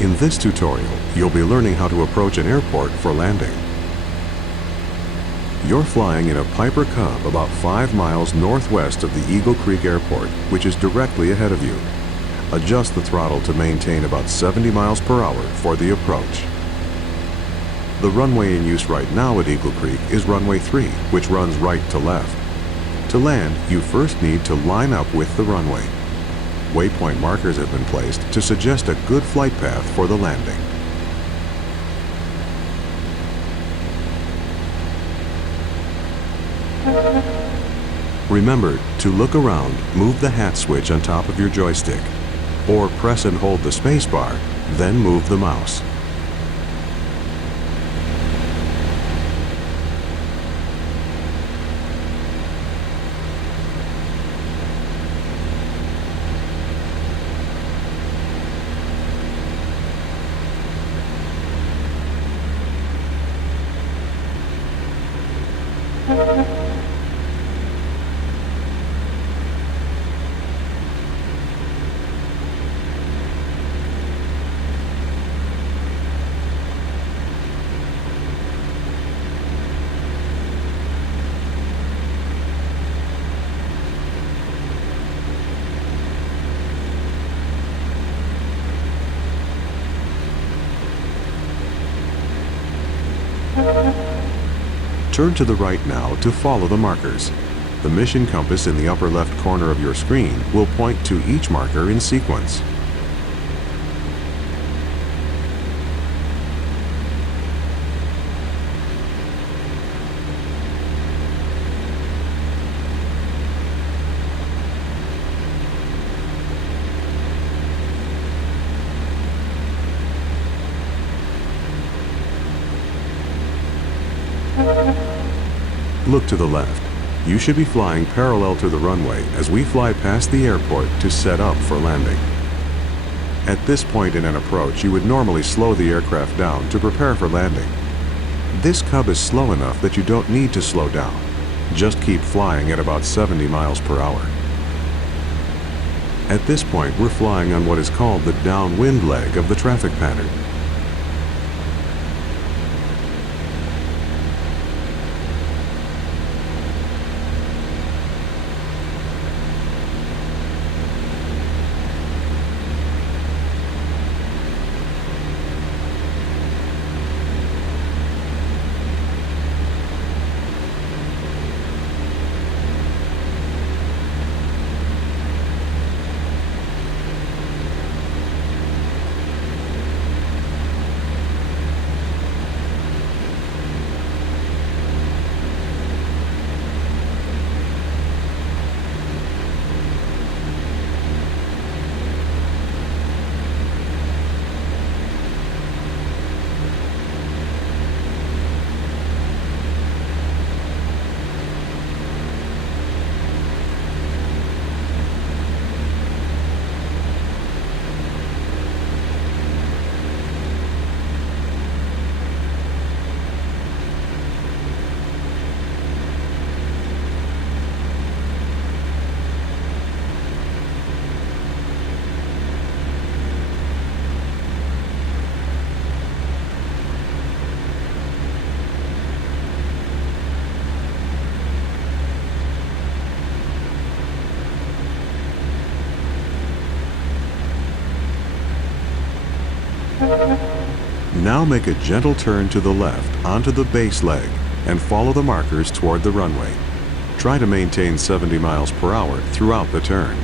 In this tutorial, you'll be learning how to approach an airport for landing. You're flying in a Piper Cub about 5 miles northwest of the Eagle Creek Airport, which is directly ahead of you. Adjust the throttle to maintain about 70 miles per hour for the approach. The runway in use right now at Eagle Creek is runway 3, which runs right to left. To land, you first need to line up with the runway. Waypoint markers have been placed to suggest a good flight path for the landing. Remember to look around, move the hat switch on top of your joystick, or press and hold the space bar, then move the mouse. Turn to the right now to follow the markers. The mission compass in the upper left corner of your screen will point to each marker in sequence. Look to the left. You should be flying parallel to the runway as we fly past the airport to set up for landing. At this point in an approach, you would normally slow the aircraft down to prepare for landing. This Cub is slow enough that you don't need to slow down. Just keep flying at about 70 miles per hour. At this point, we're flying on what is called the downwind leg of the traffic pattern. Now make a gentle turn to the left onto the base leg and follow the markers toward the runway. Try to maintain 70 miles per hour throughout the turn.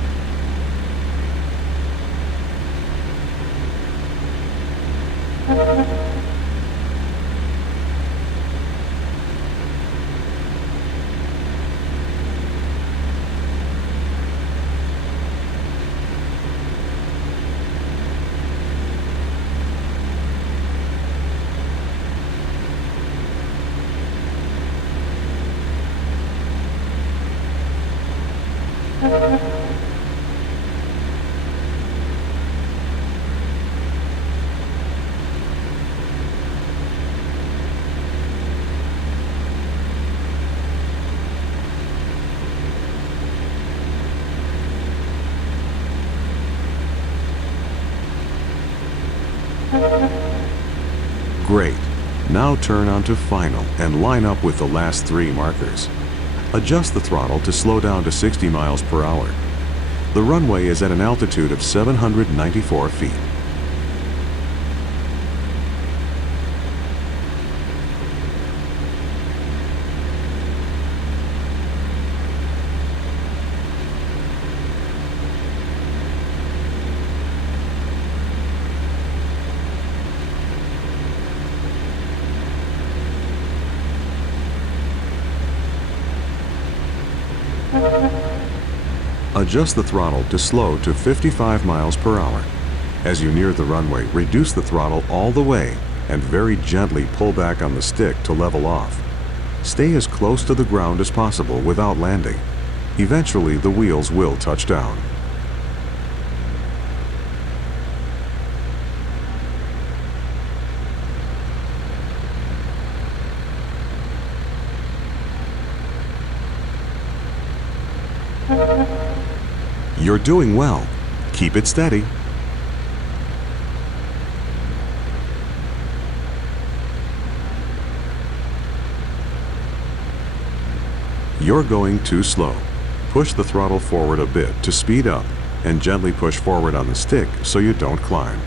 Great. Now turn onto final and line up with the last 3 markers. Adjust the throttle to slow down to 60 miles per hour. The runway is at an altitude of 794 feet. Adjust the throttle to slow to 55 miles per hour. As you near the runway, reduce the throttle all the way and very gently pull back on the stick to level off. Stay as close to the ground as possible without landing. Eventually, the wheels will touch down. You're doing well. Keep it steady. You're going too slow. Push the throttle forward a bit to speed up and gently push forward on the stick so you don't climb.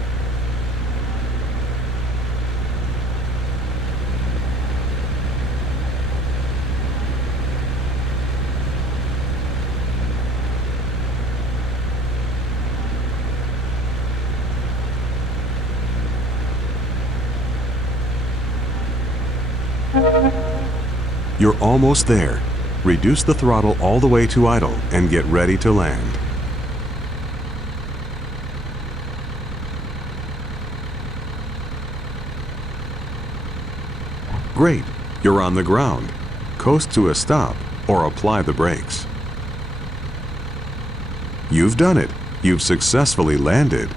You're almost there. Reduce the throttle all the way to idle and get ready to land. Great, you're on the ground. Coast to a stop or apply the brakes. You've done it. You've successfully landed.